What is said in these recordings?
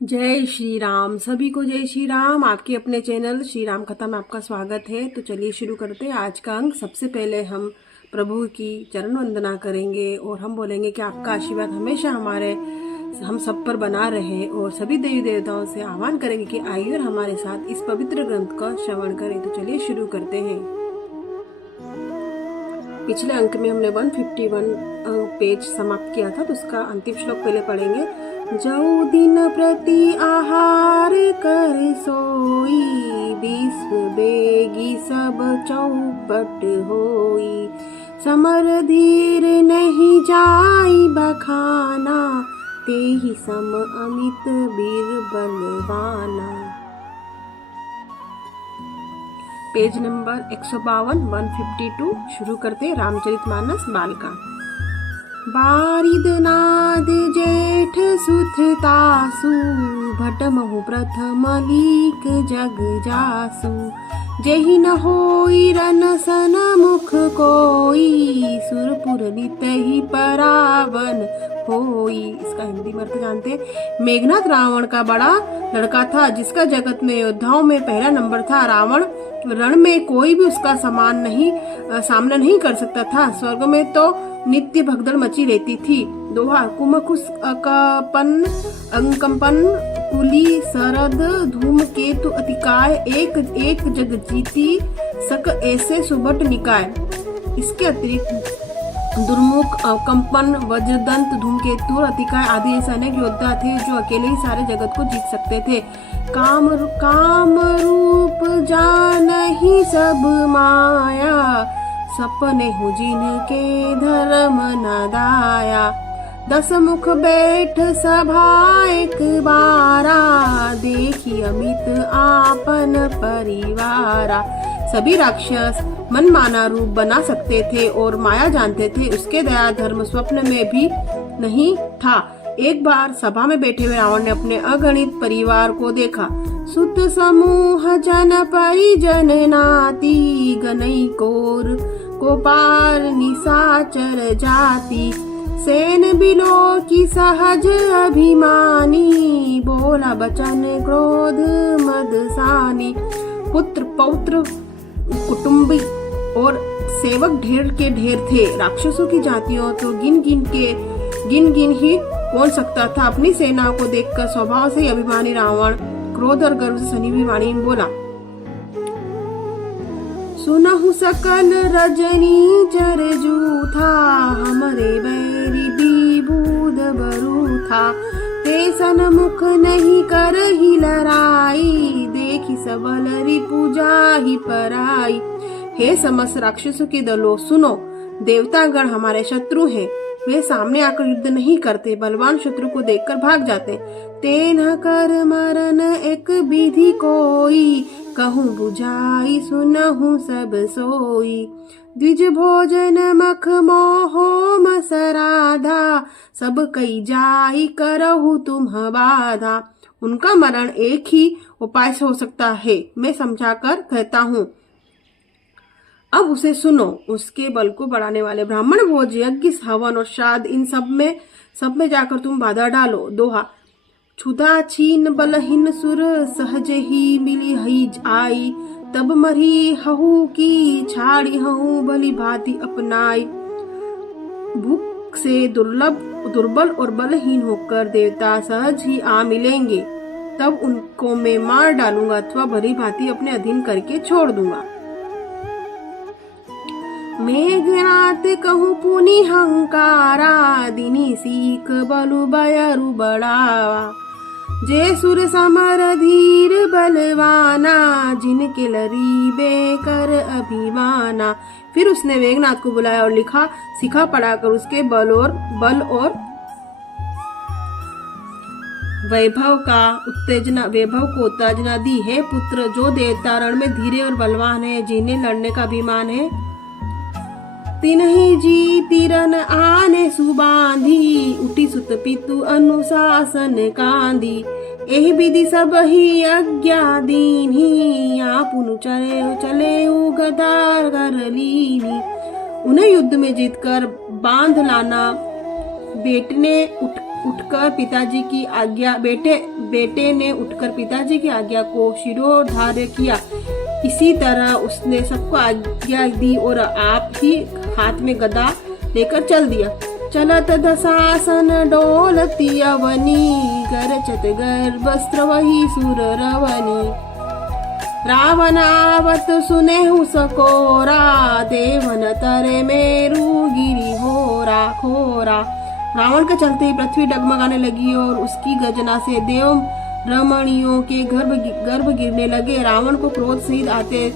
जय श्री राम। सभी को जय श्री राम। आपके अपने चैनल श्री राम कथा में आपका स्वागत है। तो चलिए शुरू करते हैं आज का अंक। सबसे पहले हम प्रभु की चरण वंदना करेंगे और हम बोलेंगे कि आपका आशीर्वाद हमेशा हम सब पर बना रहे, और सभी देवी देवताओं से आह्वान करेंगे कि आइए और हमारे साथ इस पवित्र ग्रंथ का श्रवण करें। तो चलिए शुरू करते हैं। पिछले अंक में हमने 151 पेज समाप्त किया था, तो उसका अंतिम श्लोक पहले पढ़ेंगे। जौ दिन प्रति आहार कर सोई, विश्व बेगी सब चौपट होई। समर धीर नहीं जाई बखाना, तेहि सम अमित बीर बलवाना। पेज नंबर 152 152 शुरू करते रामचरितमानस बालकांड। बारिद नाद जेठ सुथ तासु, भटमहु प्रथम लीक जग जासु। जेहि न होई रन सन मुख कोई, सुरपुर नितहि परावन होई। इसका हिंदी में अर्थ जानते हैं। मेघनाथ रावण का बड़ा लड़का था, जिसका जगत में योद्धाओं में पहला नंबर था। रावण रण में कोई भी उसका सामना नहीं कर सकता था। स्वर्ग में तो नित्य भगदड़ मची रहती थी। दोहा कुमकुस अकपन अंकंपन कुली सरद धूम केतु अतिकाय, एक एक जग जीती सक ऐसे सुबट निकाय। इसके अतिरिक्त दुर्मुख कंपन वज्रदंत धूमकेतु और अतिकाय आदि ऐसे अनेक योद्धा थे जो अकेले ही सारे जगत को जीत सकते थे। काम रूप जानहि सब माया, सपने हो जिनके धर्म न दाया। 10 मुख बैठ सभा एक बारा, देखी अमित आपन परिवारा। सभी राक्षस मनमाना रूप बना सकते थे और माया जानते थे। उसके दया धर्म स्वप्न में भी नहीं था। एक बार सभा में बैठे हुए रावण ने अपने अगणित परिवार को देखा। सुत समूह जन परिजन नाती, गनई कोर कोपार निशाचर जाति। सेन बिलो की सहज अभिमानी, बोला बचन क्रोध मदसानी। पुत्र पौत्र कुटुंबी और सेवक ढेर के ढेर थे। राक्षसों की जातियों तो गिन गिन ही कौन सकता था। अपनी सेना को देखकर स्वभाव से अभिमानी रावण क्रोध और गर्व से सनी हुई वाणी में बोला। सुनहु सकल रजनी चर जूथा, हमरे बैरी विबूद बरू था। ते सन मुख नहीं कर ही लड़ाई, देखी सबल रिपु जाहि पराई। हे समस्त राक्षसों के दलों सुनो, देवतागण हमारे शत्रु हैं। वे सामने आकर युद्ध नहीं करते, बलवान शत्रु को देखकर भाग जाते। तेन कर मरन एक विधि कोई, कहूँ बुझाई सुनहु सब सोई। द्विज भोजन मख मोहो मसराधा, सब कई जाई करहु तुम बाधा। उनका मरण एक ही उपाय से हो सकता है, मैं समझाकर कहता हूँ, अब उसे सुनो। उसके बल को बढ़ाने वाले ब्राह्मण भोज यज्ञ हवन और श्राद्ध, इन सब में जाकर तुम बाधा डालो। दोहा क्षुधा छीन बलहीन सुर, सहज ही मिली हई आई। तब मरी हहु की छाड़ी हूँ, भली भांति अपनाई। भूख से दुर्बल और बलहीन होकर देवता सहज ही आ मिलेंगे, तब उनको मैं मार डालूंगा अथवा भली भांति अपने अधीन करके छोड़ दूंगा। मेघनाथ कहूँ पुनि हंकारा, दिनी सीख बलु बयरु बढ़ावा। जे सुर समर धीर बलवाना, जिनके लरीबे कर अभिमाना। फिर उसने मेघनाथ को बुलाया और सिखा पढ़ाकर उसके बल और वैभव को उत्तेजना दी। है पुत्र, जो देवता रण में धीरे और बलवान है, जिन्हें लड़ने का अभिमान है, तिन्हि जी तिरन आने सुबांधी। उठी सुत पितु अनुशासन कांदी। एहि विधि सब ही आज्ञा दीन्ही, आपुनु चले गदार कर लीनी। उन्हें युद्ध में जीतकर बांध लाना, बेटने उठकर पिताजी की आज्ञा बेटे ने उठकर पिताजी की आज्ञा को शिरोधार्य किया। इसी तरह उसने सबको आज्ञा दी और आप ही हाथ में गदा लेकर चल दिया। चलत दशासन डोलती अवनी, गरचत गर्भस्त्र वही सुर रवनी। रावणावत सुनेहु सकोरा, देवन तरे मेरु गिरी होरा खोरा। रावण के चलते ही पृथ्वी डगमगाने लगी और उसकी गर्जना से देव रमणियों के गर्भ गिरने लगे। रावण को क्रोध सहित आते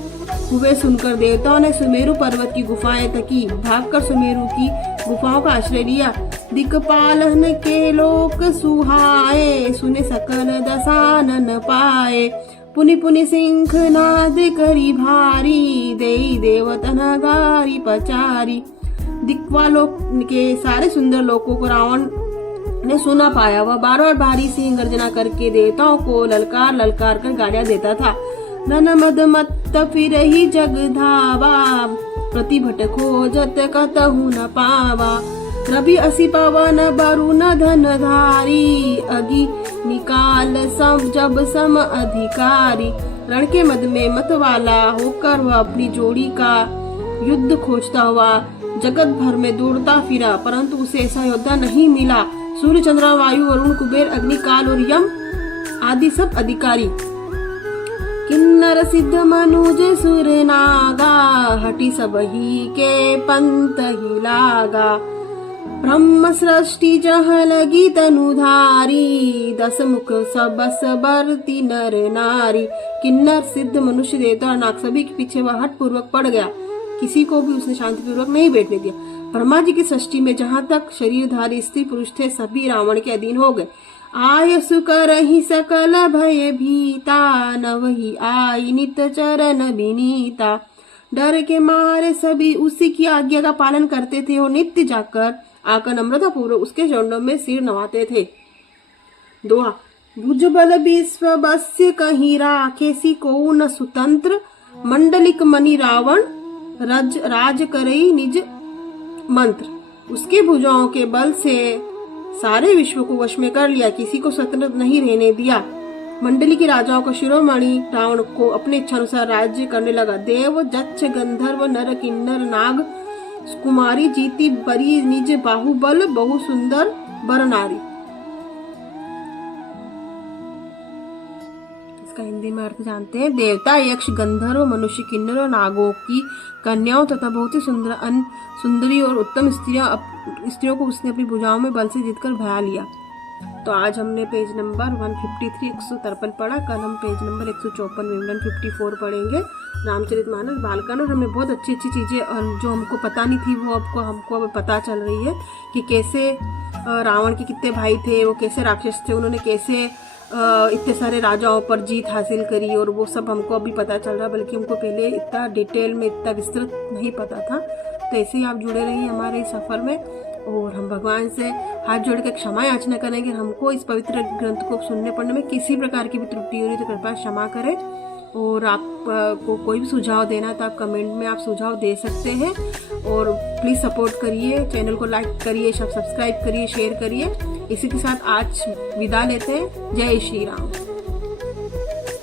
हुए सुनकर देवताओं ने सुमेरु पर्वत की गुफाएं तकी। भागकर सुमेरु की गुफाओं का आश्रय लिया। दिक्पालन के लोक सुहाए, सुने सकल दशानन पाए। पुनि पुनि सिंह नाद करी भारी, देई देवतन गारी पचारी। दिक्वालोक के सारे सुंदर लोकों को रावण ने सुना पाया। वह बार बार भारी सिंह गर्जना करके देवताओं को ललकार ललकार कर गालियां देता था। नन मद मत्त फिर ही जग धावा, प्रतिभट खोजत कतहु न पावा। रवि असी पवन बरुण धन धारी, अगी निकाल सम जब सम अधिकारी। रण के मद में मत वाला होकर वह अपनी जोड़ी का युद्ध खोजता हुआ जगत भर में दौड़ता फिरा, परंतु उसे ऐसा योद्धा नहीं मिला। सूर्य चंद्र वायु वरुण कुबेर अग्नि काल और यम आदि सब अधिकारी। किन्नर सिद्ध मनुज सुर नागा, हटी सब ही के पंत ही लागा। ब्रह्म सृष्टि जहाँ लगी तनुधारी, दस मुख सबस बरती नर नारी। किन्नर सिद्ध मनुष्य देवता और नाग सभी के पीछे वह हठ पूर्वक पड़ गया। किसी को भी उसने शांतिपूर्वक नहीं बैठने दिया। ब्रह्मा जी की सृष्टि में जहाँ तक शरीरधारी स्त्री पुरुष थे, सभी रावण के अधीन हो गए। आयसु करहि सकल भय भीता, न वही आई नित चरण बिनीता। डर के मारे सभी उसी की आज्ञा का पालन करते थे और नित्य जाकर आकर नम्रता पूर्वक उसके चरणों में सिर नवाते थे। दोहा। भुजबल विश्व बस्य कहीं राखे, सी को न सुतंत्र। मंडलिक मणि रावण, राज करई निज मंत्र। उसके भुजाओं के बल से सारे विश्व को वश में कर लिया, किसी को स्वतंत्र नहीं रहने दिया। मंडली के राजाओं का शिरोमणि रावण को अपने इच्छानुसार राज्य करने लगा। देव जच्छ गंधर्व नर किन्नर नाग कुमारी, जीती बरी निज बाहुबल, बहु सुंदर बर नारी। इसका हिंदी में अर्थ जानते हैं। देवता यक्ष गंधर्व मनुष्य किन्नर और नागों की कन्याओं तथा बहुत ही सुंदरी और उत्तम स्त्रियों को उसने अपनी भुजाओं में बल से जीतकर भया लिया। तो आज हमने पेज नंबर 153 153 पढ़ा। कल हम पेज नंबर 154 154 पढ़ेंगे रामचरितमानस बालकांड। और हमें बहुत अच्छी अच्छी चीजें जो हमको पता नहीं थी वो हमको अब पता चल रही है कि कैसे रावण के कितने भाई थे, वो कैसे राक्षस थे, उन्होंने कैसे इतने सारे राजाओं पर जीत हासिल करी, और वो सब हमको अभी पता चल रहा है। बल्कि हमको पहले इतना डिटेल में इतना विस्तृत नहीं पता था। तो ऐसे ही आप जुड़े रहिए हमारे इस सफर में, और हम भगवान से हाथ जोड़ के क्षमा याचना करेंगे। हमको इस पवित्र ग्रंथ को सुनने पढ़ने में किसी प्रकार की भी त्रुटि हो रही तो कृपया क्षमा करें। और आपको कोई भी सुझाव देना तो आप कमेंट में आप सुझाव दे सकते हैं। और प्लीज़ सपोर्ट करिए, चैनल को लाइक करिए, सब्सक्राइब करिए, शेयर करिए। इसी के साथ आज विदा लेते हैं। जय श्री राम।